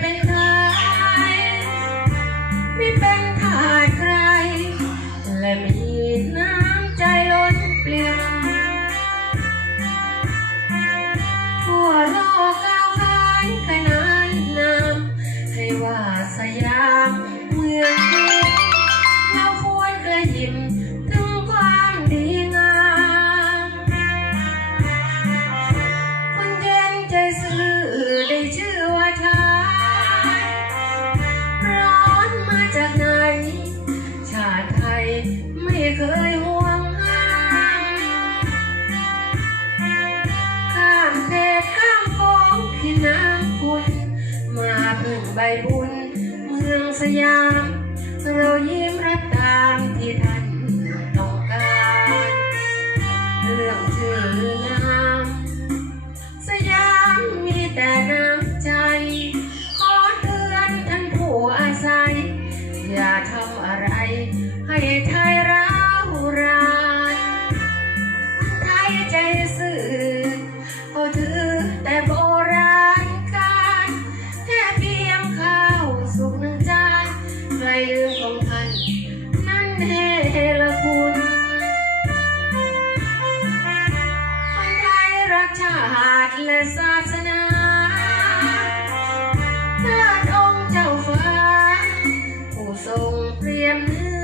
เเคยห่วงห้างข้ามเศษข้ามกองที่น้ำคุณ มาพึ่งใบบุญ เมืองสยาม เรายิ้มรับ ใครลืมของท่านนั่นแห่ละคุณ คนไทยรักชาติและศาสนาเทิดองค์เจ้าฟ้า ผู้ทรงเปรียมเนื้อ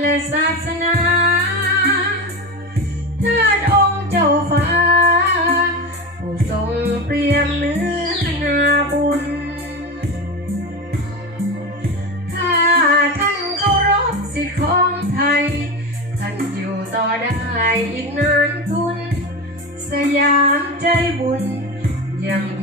และศาสนาเทิดองค์เจ้าฟ้า ผู้ทรงเปรียมเนื้อนาบุญ ถ้าท่านเคารพสิทธิของไทย ท่านอยู่ต่อได้อีกนานทุน สยามใจบุญยัง